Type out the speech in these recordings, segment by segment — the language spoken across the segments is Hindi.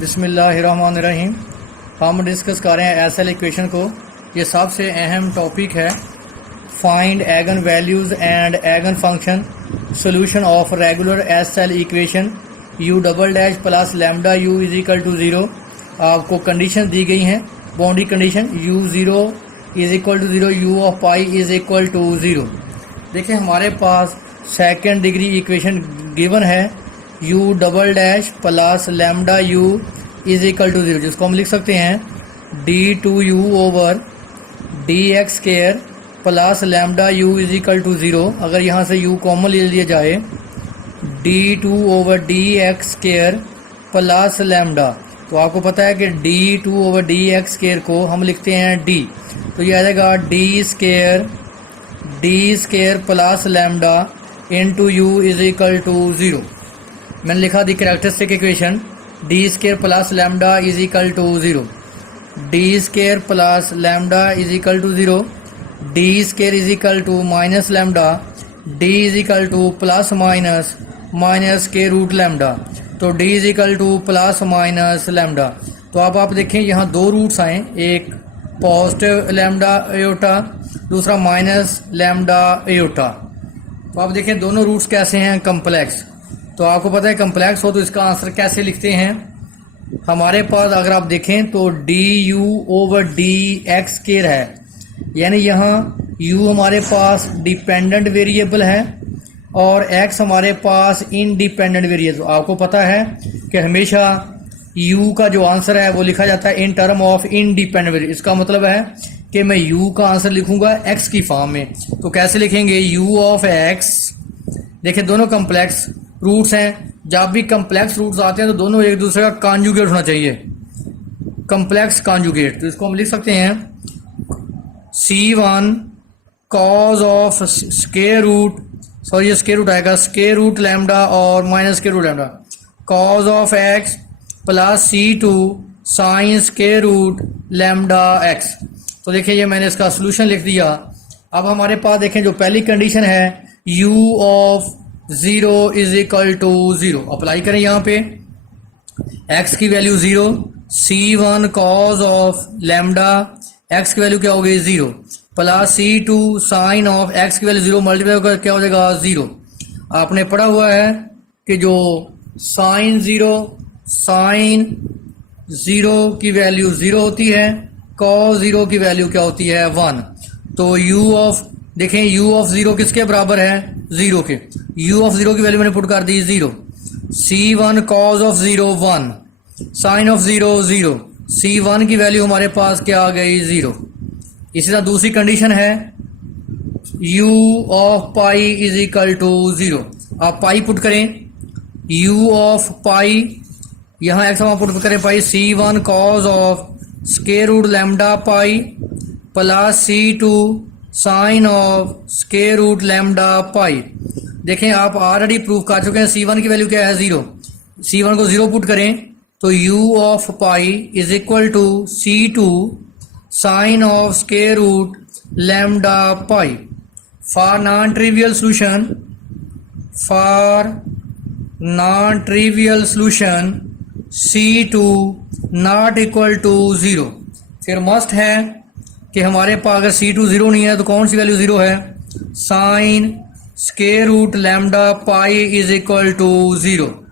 बिस्मिल्लाहिर्रहमानिर्रहीम। हम डिस्कस कर रहे हैं एसएल इक्वेशन को। ये सबसे अहम टॉपिक है। Find eigen values and eigen function solution of regular SL equation u double dash plus lambda u is equal to zero. आपको कंडीशन दी गई हैं, boundary condition u zero is equal to zero, u of pi is equal to zero. देखिए हमारे पास सेकेंड डिग्री इक्वेशन गिवन है u double dash plus lambda u is equal to zero, जिसको हम लिख सकते हैं d2u over d x square plus lambda u is equal to zero. अगर यहाँ से u कॉमन ले लिया जाए d2 over d x square plus lambda, तो आपको पता है कि d2 over d x square को हम लिखते हैं d, तो ये आ जाएगा d square plus lambda into u is equal to zero. मैंने लिखा the characteristic equation d square plus lambda is equal to zero, d square plus lambda is equal to zero, d square is equal to minus lambda, d is equal to plus minus minus के रूट लैम्डा, तो d is equal to plus minus lambda. तो अब आप देखें यहाँ दो रूट्स आए, एक पॉजिटिव लैम्डा एयोटा, दूसरा माइनस लैम्डा एयोटा। तो आप देखें दोनों रूट्स कैसे हैं, कम्प्लेक्स। तो आपको पता है कम्प्लेक्स हो तो इसका आंसर कैसे लिखते हैं। हमारे पास अगर आप देखें तो D u over d x square है, यानी यहाँ u हमारे पास डिपेंडेंट वेरिएबल है और x हमारे पास इंडिपेंडेंट वेरिएबल। आपको पता है कि हमेशा u का जो आंसर है वो लिखा जाता है in term of independent variable. इसका मतलब है कि मैं u का आंसर लिखूंगा x की फॉर्म में। तो कैसे लिखेंगे, u ऑफ x। देखिए दोनों कम्प्लेक्स रूट्स हैं, जब भी कम्प्लेक्स रूट्स आते हैं तो दोनों एक दूसरे का कॉन्जुगेट होना चाहिए, कम्प्लेक्स कॉन्जुगेट। तो इसको हम लिख सकते हैं c1 cos of square root, sorry ये स्क्वायर रूट आएगा, स्क्वायर रूट लैम्डा और minus square root lambda, cos of x plus c2 sine square root lambda x। तो देखिए ये मैंने इसका सोल्यूशन लिख दिया। अब हमारे पास देखें जो पहली कंडीशन है u of zero is equal to zero, apply करें यहाँ पे, x की value zero, c1 cos of lambda, x की वैल्यू क्या हो गई zero, plus c2 sine of x की वैल्यू ज़ीरो मल्टीप्लाई होकर क्या हो जाएगा ज़ीरो। आपने पढ़ा हुआ है कि जो साइन ज़ीरो की वैल्यू ज़ीरो होती है, कॉस ज़ीरो की वैल्यू क्या होती है 1। तो u ऑफ, देखें u ऑफ ज़ीरो किसके बराबर है, ज़ीरो के। u ऑफ ज़ीरो की वैल्यू मैंने पुट कर दी zero, c1 cos of zero 1, sine of zero zero, c1 की वैल्यू हमारे पास क्या आ गई ज़ीरो। इसी तरह दूसरी कंडीशन है u of pi is equal to zero. आप पाई पुट करें, u ऑफ पाई, यहाँ एक्स हम पुट करें pi, c1 cos of square root lambda pi plus c2 sine of square root lambda pi. देखें आप ऑलरेडी प्रूफ कर चुके हैं, c1 की वैल्यू क्या है ज़ीरो, c1 को ज़ीरो पुट करें तो u of pi is equal to c2 sine of square root lambda pi. For non trivial solution c2 not equal to zero. फिर मस्ट है कि हमारे पास अगर c2 ज़ीरो नहीं है तो कौन सी वैल्यू ज़ीरो है, sine square root lambda pi is equal to zero.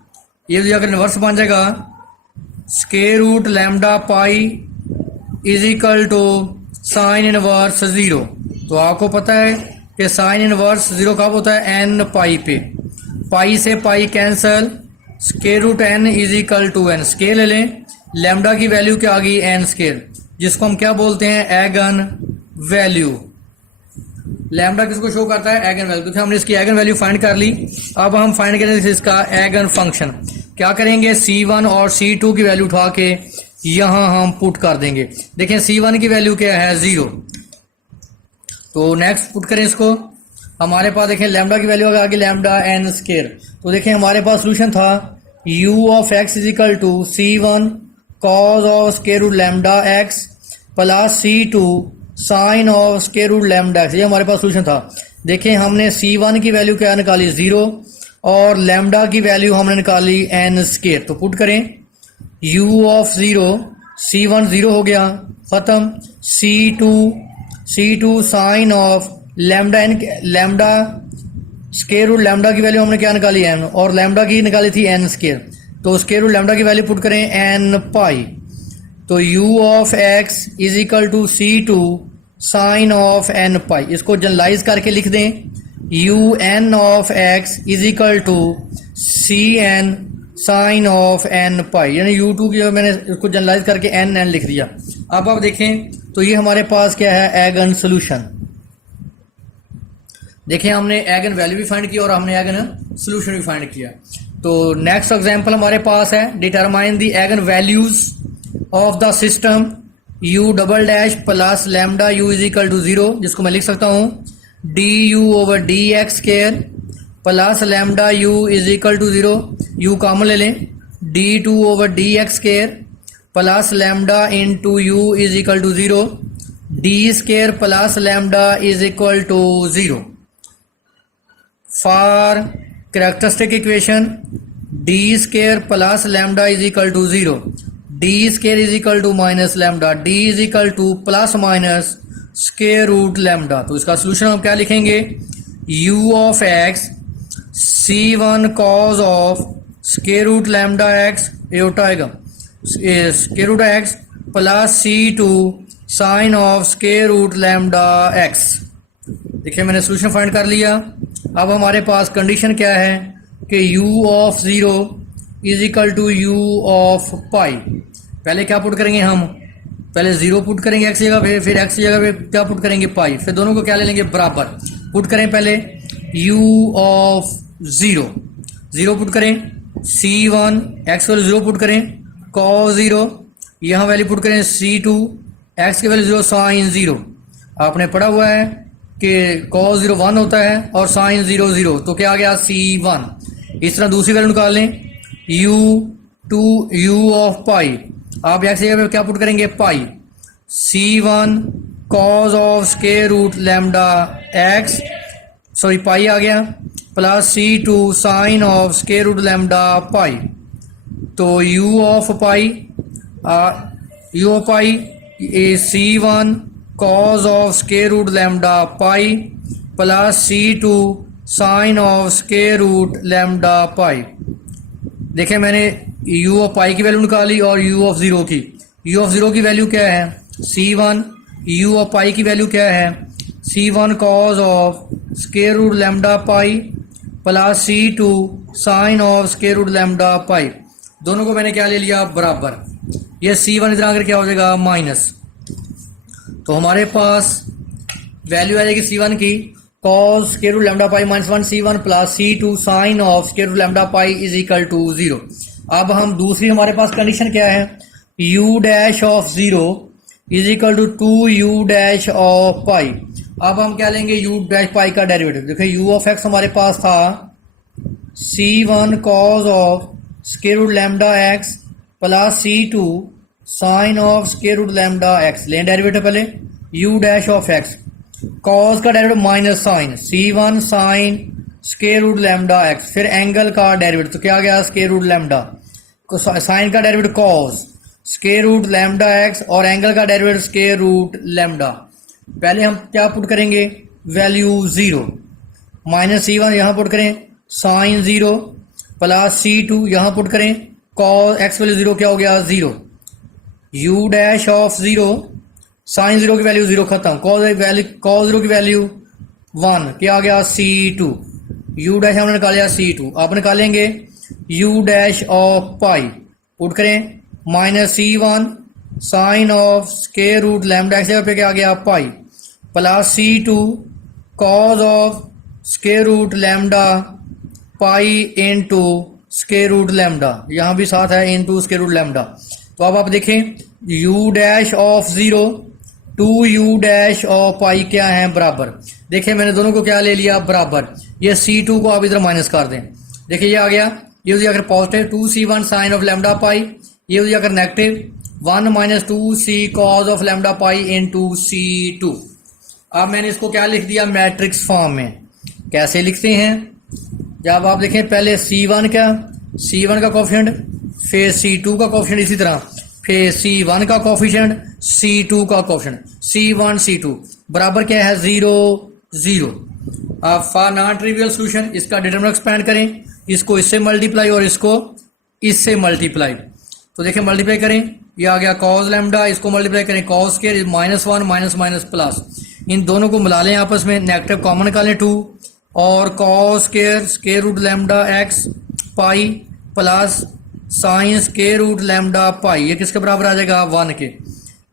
ये जो अगर इन्वर्स बन जाएगा, square root lambda pi is equal to sine inverse zero. तो आपको पता है कि साइन इनवर्स ज़ीरो कब होता है, n पाई पे, पाई से pi cancel, square root n is equal to n, square ले लें, लैम्डा की वैल्यू क्या आ गई n स्केयर, जिसको हम क्या बोलते हैं एगन वैल्यू। लैम्डा किसको शो करता है, एगन वैल्यू। तो हमने इसकी एगन वैल्यू फाइंड कर ली। अब हम फाइंड करेंगे इसका एगन फंक्शन। क्या करेंगे, c1 और c2 की वैल्यू उठा के यहाँ हम पुट कर देंगे। देखें c1 की वैल्यू क्या है ज़ीरो, तो नेक्स्ट पुट करें इसको। हमारे पास देखें लैम्डा की वैल्यू आ गई लैम्डा n स्केयर। तो देखें हमारे पास सोल्यूशन था u of x is equal to c1 cos of square root lambda x plus c2 sine of square root lambda x। ये हमारे पास सोल्यूशन था। देखें हमने c1 की वैल्यू क्या निकाली ज़ीरो और लैम्डा की वैल्यू हमने निकाली n स्क्वायर। तो पुट करें u of zero, c1 zero हो गया ख़त्म, c2 sine of lambda n, lambda square root lambda की वैल्यू हमने क्या निकाली n, और लैम्डा की निकाली थी n स्केयर, तो स्केयर रूट लैम्डा की वैल्यू पुट करें n पाई, तो u of x is equal to c2 sine of n pi. इसको जनरलाइज करके लिख दें, u n of x is equal to c n sine of n pi, यानी u2 की मैंने इसको जनरलाइज करके n लिख दिया। अब आप देखें तो ये हमारे पास क्या है, एगन सोल्यूशन। देखें हमने एगन वैल्यू भी फाइंड किया और हमने एगन सोल्यूशन भी फाइंड किया। तो नेक्स्ट एग्जांपल हमारे पास है, determine the eigen values of the system u double dash plus lambda u is equal to zero, जिसको मैं लिख सकता हूँ du over d x square plus lambda u is equal to zero, u common ले लें, d2 over d x square plus lambda into u is equal to zero, d square plus lambda is equal to zero. For characteristic equation d square plus lambda is equal to zero, d square is equal to minus lambda, d is equal to plus minus square root lambda. तो इसका सोल्यूशन हम क्या लिखेंगे, u of x c1 cos of square root lambda x, ये उल्टा आएगा, square root x plus c2 sine of square root lambda x। देखिए मैंने सोल्यूशन फाइंड कर लिया। अब हमारे पास कंडीशन क्या है कि u of zero is equal to u of pi. पहले क्या पुट करेंगे हम, पहले ज़ीरो पुट करेंगे x जगह, फिर x जगह पे क्या पुट करेंगे पाई, फिर दोनों को क्या ले लेंगे बराबर। पुट करें पहले u ऑफ ज़ीरो पुट करें, c1 x की वैल्यू ज़ीरो पुट करें, cos ज़ीरो, यहाँ वैल्यू पुट करें c2 x की वैल्यू ज़ीरो साइन ज़ीरो। आपने पढ़ा हुआ है कि cos ज़ीरो 1 होता है और साइन ज़ीरो 0, तो क्या आ गया c1। इस तरह दूसरी वैल्यू निकाल लें, u ऑफ पाई, आप x जगह पे क्या पुट करेंगे pi, c1 cos of square root lambda x, sorry pi आ गया, plus c2 sine of square root lambda pi. तो u of pi is c1 cos of square root lambda pi plus c2 sine of square root lambda pi. देखें मैंने u ऑफ पाई की वैल्यू निकाली और u ऑफ ज़ीरो की। u ऑफ ज़ीरो की वैल्यू क्या है c1, u ऑफ पाई की वैल्यू क्या है c1 cos of square root lambda pi plus c2 sine of square root lambda pi. दोनों को मैंने क्या ले लिया बराबर, ये c1 इधर आकर क्या हो जाएगा माइनस, तो हमारे पास वैल्यू आ जाएगी c1 की cos square root lambda pi minus 1 c1 plus c2 sine of square root lambda pi is equal to zero. अब हम दूसरी हमारे पास कंडीशन क्या है, u dash of zero is equal to 2u dash of pi. अब हम क्या लेंगे u डैश पाई का डेरिवेटिव। देखिए u ऑफ x हमारे पास था c1 cos of square root lambda x plus c2 sine of square root lambda x। लें डेरिवेटिव पहले u dash of x, cos का derivative minus sine c1 sine square root lambda x, फिर एंगल का डेरिवेटिव, तो क्या आ गया स्केयर रूट लैम्डा, साइन का derivative cos square root lambda x और एंगल का डेरिवेटिव स्केयर रूट लैम्डा। पहले हम क्या पुट करेंगे वैल्यू ज़ीरो, माइनस c1 यहाँ पुट करें साइन ज़ीरो प्लस c2 यहाँ पुट करें cos x वैल्यू ज़ीरो क्या हो गया zero, u dash of zero sine zero की वैल्यू ज़ीरो खत्म, cos ज़ीरो की वैल्यू 1 क्या आ गया c2, u डैश हमने निकाल लिया c2। आप निकालेंगे u dash of pi, put करें minus c1 sine of square root lambda x जगह पे क्या आ गया pi plus c2 cos of square root lambda pi into square root lambda, यहाँ भी साथ है इनटू स्केयर रूट लैम्डा। तो अब आप देखें u dash of zero 2u dash of pi क्या है बराबर। देखिए मैंने दोनों को क्या ले लिया बराबर, ये c2 को आप इधर माइनस कर दें, देखिए ये आ गया, ये हो जाएगा अगर positive 2c1 sine of lambda pi, ये हो जाएगा अगर negative 1 minus 2c cos of lambda pi into c2। अब मैंने इसको क्या लिख दिया मैट्रिक्स फॉर्म में। कैसे लिखते हैं, जब आप देखें पहले c1 का कोफिशिएंट फिर C2 का कोफिशिएंट इसी तरह, फिर C1 का कोफिशिएंट, C2 का कोफिशिएंट, C1 C2 बराबर क्या है 0 0। अब फॉर नॉन ट्रिवियल सॉल्यूशन इसका डिटरमिनेंट एक्सपेंड करें, इसको इससे मल्टीप्लाई और इसको इससे मल्टीप्लाई। तो देखिए मल्टीप्लाई करें, ये आ गया कॉस लैम्डा, इसको मल्टीप्लाई करें cos square -1 minus minus plus, इन दोनों को मिला लें आपस में, नेगेटिव कॉमन निकालें 2 और cos square square root lambda x pi plus sine square root lambda pi, ये किसके बराबर आ जाएगा 1 के।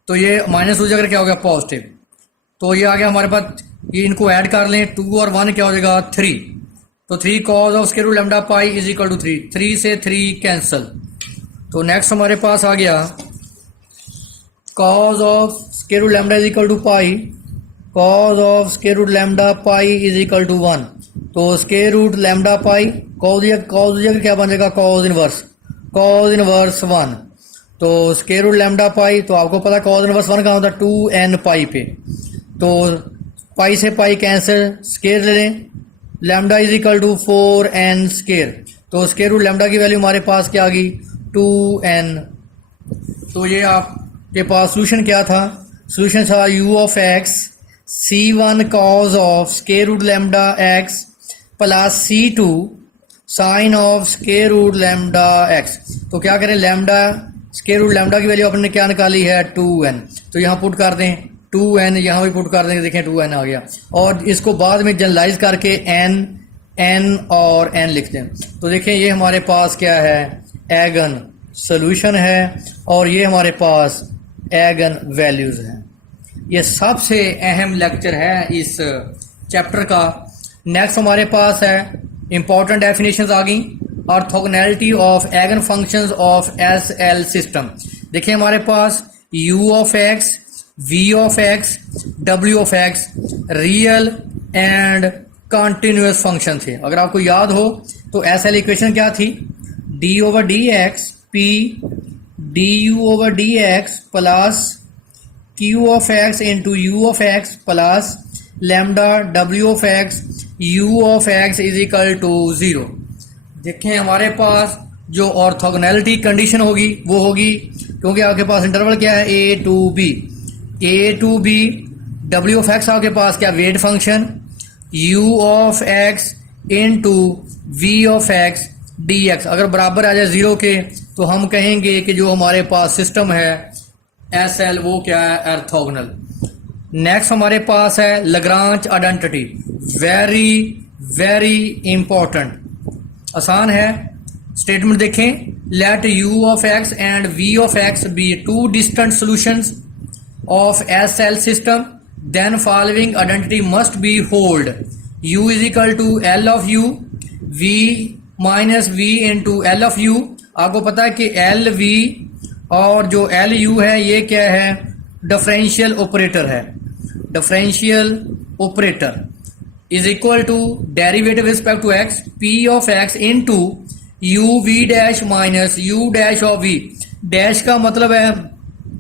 तो ये माइनस हो जाकर क्या हो गया पॉजिटिव, तो ये आ गया हमारे पास, ये इनको ऐड कर लें 2 और 1 क्या हो जाएगा 3, तो 3 cos of square root lambda pi is equal to 3, 3 से 3 कैंसिल। तो नेक्स्ट हमारे पास आ गया cos of square root lambda is equal to pi, cos of square root lambda pi is equal to 1, तो square root lambda pi cos जगह क्या बन जाएगा कॉस इनवर्स 1, तो स्क्वायर रूट लैम्डा पाई, तो आपको पता कॉस इनवर्स 1 कहाँ होता है 2n पाई पे, तो पाई से पाई कैंसिल, स्क्वायर ले लें, lambda is equal to 4n square, तो स्क्वायर रूट लैम्डा की वैल्यू हमारे पास क्या आ गई 2n। तो ये आपके पास सोल्यूशन क्या था, सोल्यूशन था u of x c1 cos of square root lambda x plus c2 sine of square root lambda x। तो क्या करें, लैम्डा स्क्वायर रूट लैम्डा की वैल्यू अपने क्या निकाली है 2n, तो यहाँ पुट कर दें 2n, यहाँ भी पुट कर देंगे, देखें 2n आ गया, और इसको बाद में जनरलाइज करके n और n लिख दें। तो देखें ये हमारे पास क्या है एगन सॉल्यूशन है और ये हमारे पास एगन वैल्यूज हैं। ये सबसे अहम लेक्चर है इस चैप्टर का। नेक्स्ट हमारे पास है इंपॉर्टेंट डेफिनेशंस आ गई, orthogonality of eigen functions of SL system. देखिए हमारे पास u of x, v of x, w of x real and continuous function थे। अगर आपको याद हो तो एसएल इक्वेशन क्या थी, d over d x p du over d x plus q of x into u of x plus lambda w of x u of x is equal to 0। देखें हमारे पास जो ऑर्थोगोनैलिटी कंडीशन होगी वो होगी, क्योंकि आपके पास इंटरवल क्या है a to b, w of x आपके पास क्या weight function, u of x into v of x dx अगर बराबर आ जाए 0 के तो हम कहेंगे कि जो हमारे पास सिस्टम है एसएल वो क्या है ऑर्थोगोनल। नेक्स्ट हमारे पास है Lagrange identity, very very important, आसान है। स्टेटमेंट देखें, let u of x and v of x be two distant solutions of SL system, then following identity must be hold, u is equal to l of u, v minus v into L of u। आपको पता है कि एल वी और जो एल यू है ये क्या है डिफरेंशियल ऑपरेटर है, differential operator is equal to derivative respect to x p of x into u v dash minus u dash of v, dash का मतलब है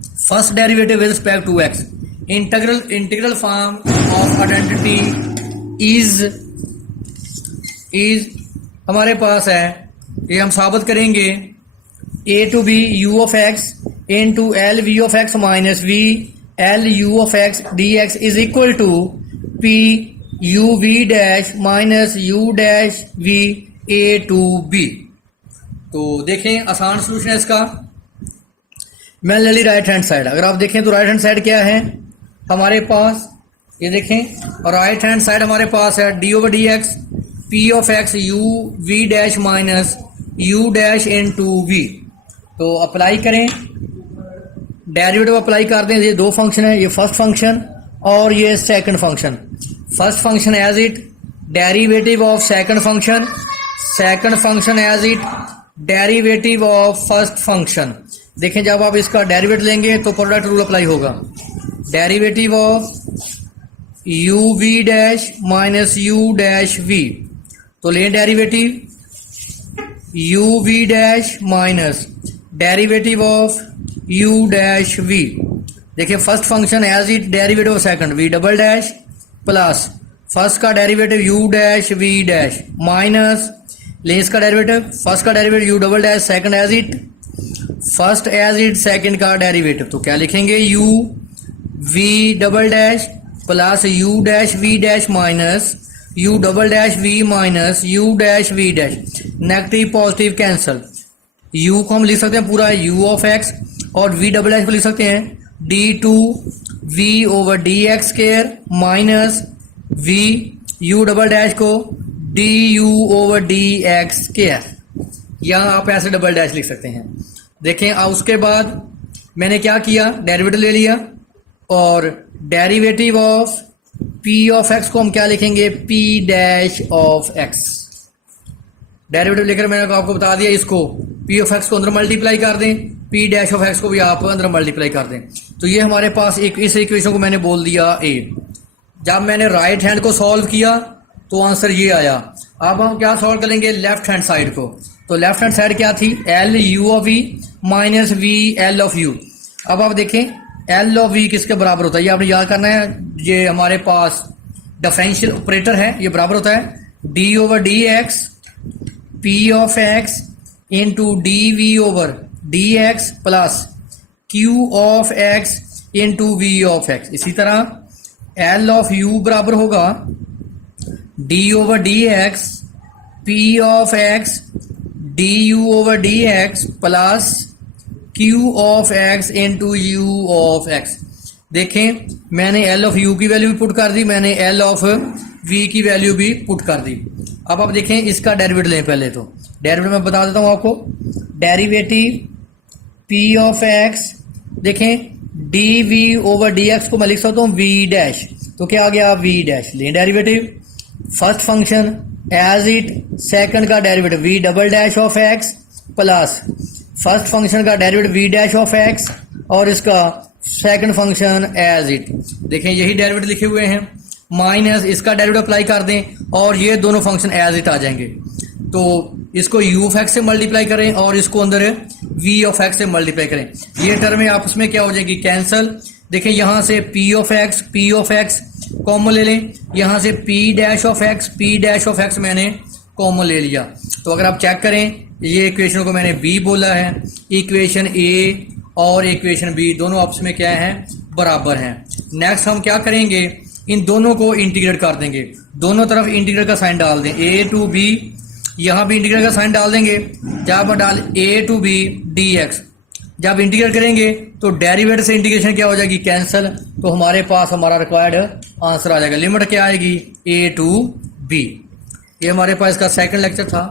first derivative with respect to x। Integral form of identity is हमारे पास है, ये हम साबित करेंगे a to b u of x into L v of x minus v L u of x dx is equal to p u v dash minus u dash v a to b। तो देखें आसान सोल्यूशन है इसका। मैं ले ली राइट हैंड साइड, अगर आप देखें तो राइट हैंड साइड क्या है हमारे पास, ये देखें, और राइट हैंड साइड हमारे पास है d over d x p of x u v dash minus u dash into v। तो अप्लाई करें, डेरिवेटिव अप्लाई कर दें, ये दो फंक्शन है, ये फर्स्ट फंक्शन और ये second function. First function as it derivative of second function as it derivative of first function. देखें जब आप इसका डेरिवेटिव लेंगे तो प्रोडक्ट रूल अप्लाई होगा, derivative of u v dash minus u dash v। तो लें derivative u v dash minus derivative of u dash v। देखिए first function as it derivative of second v double dash plus first का derivative u dash v dash minus ले इसका डेरिवेटिव फर्स्ट का derivative u double dash second as it first as it second का डेरिवेटिव, तो क्या लिखेंगे u v double dash plus u dash v dash minus u double dash v minus u dash v dash, negative positive cancel, u को हम लिख सकते हैं पूरा u ऑफ x और v डबल डैश को लिख सकते हैं d2 v over d x square minus v u double dash को du over d x square, यहाँ आप ऐसे डबल डैश लिख सकते हैं। देखें अब उसके बाद मैंने क्या किया, डेरिवेटिव ले लिया और derivative of p of x को हम क्या लिखेंगे p dash of x। Derivative लेकर मैंने आपको बता दिया, इसको p ऑफ x को अंदर मल्टीप्लाई कर दें, p डैश ऑफ x को भी आप अंदर मल्टीप्लाई कर दें, तो ये हमारे पास एक इस इक्वेशन को मैंने बोल दिया a। जब मैंने राइट हैंड को सॉल्व किया तो आंसर ये आया। अब हम क्या सॉल्व करेंगे लेफ्ट हैंड साइड को, तो लेफ्ट हैंड साइड क्या थी L u of v minus v L of u. अब आप देखें एल ऑफ वी किसके बराबर होता है, ये आपने याद करना है, ये हमारे पास डिफरेंशियल ऑपरेटर है, ये बराबर होता है d over d x p of x into d v over d x plus q of x into v of x. इसी तरह एल ऑफ यू बराबर होगा d over d x p of x d u over d x plus q of x into u of x. देखें मैंने एल ऑफ यू की वैल्यू भी पुट कर दी, मैंने एल ऑफ वी की वैल्यू भी पुट कर दी। अब आप देखें इसका डेरिवेटिव लें, पहले तो डेरिवेटिव मैं बता देता हूँ आपको, डेरिवेटिव पी ऑफ एक्स, देखें d v over d x को मैं लिख सकता हूँ वी डैश, तो क्या आ गया वी डैश। लें derivative first function as it, second का derivative v double dash of x plus first function का derivative v dash of x और इसका सेकंड फंक्शन एज इट। देखें यही डेरिवेटिव लिखे हुए हैं, माइनस इसका डेरिवेटिव अप्लाई कर दें और ये दोनों फंक्शन एज इट आ जाएंगे। तो इसको u ऑफ एक्स से मल्टीप्लाई करें और इसको अंदर v ऑफ एक्स से मल्टीप्लाई करें, ये टर्में आपस में क्या हो जाएगी कैंसल। देखें यहाँ से p ऑफ एक्स कॉमन ले लें, यहाँ से p डैश ऑफ एक्स मैंने कॉमन ले लिया। तो अगर आप चेक करें ये इक्वेशन को मैंने b बोला है, इक्वेशन a और इक्वेशन b दोनों आपस में क्या है बराबर हैं। नेक्स्ट हम क्या करेंगे, इन दोनों को इंटीग्रेट कर देंगे, दोनों तरफ इंटीग्रेट का साइन डाल दें, a टू b, यहाँ भी इंटीग्रेट का साइन डाल देंगे, जहाँ पर डाल a टू b dx। जब इंटीग्रेट करेंगे तो डेरिवेटिव से इंटीग्रेशन क्या हो जाएगी कैंसिल, तो हमारे पास हमारा रिक्वायर्ड आंसर आ जाएगा। लिमिट क्या आएगी a टू b। ये हमारे पास इसका सेकंड लेक्चर था।